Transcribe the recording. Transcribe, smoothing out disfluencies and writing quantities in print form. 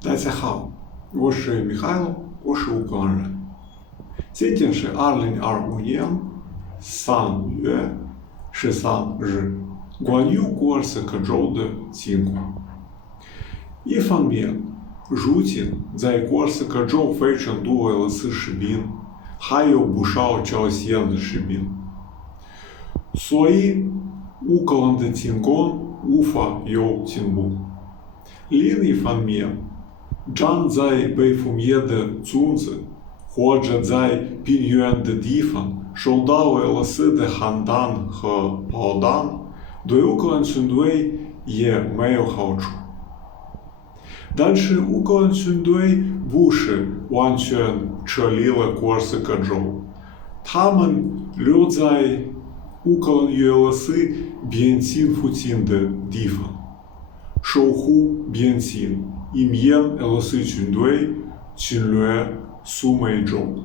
大家好，我是Михайло，我是乌克兰人。今天是2025年3月13日，关于古尔斯克州的情况。一方面，如今在古尔斯克州非常多俄罗斯士兵，还有不少朝鲜的士兵，所以乌克兰的情况无法有进步。另一方面，站在北枫叶的村子或者在偏远的地方受到俄罗斯的航弹和炮弹，对乌克兰军队也没有好处。但是乌克兰军队不是完全撤离了古尔斯克州，他们留在乌克兰与俄罗斯边境附近的地方，守护边境，以免俄罗斯军队侵略苏美州。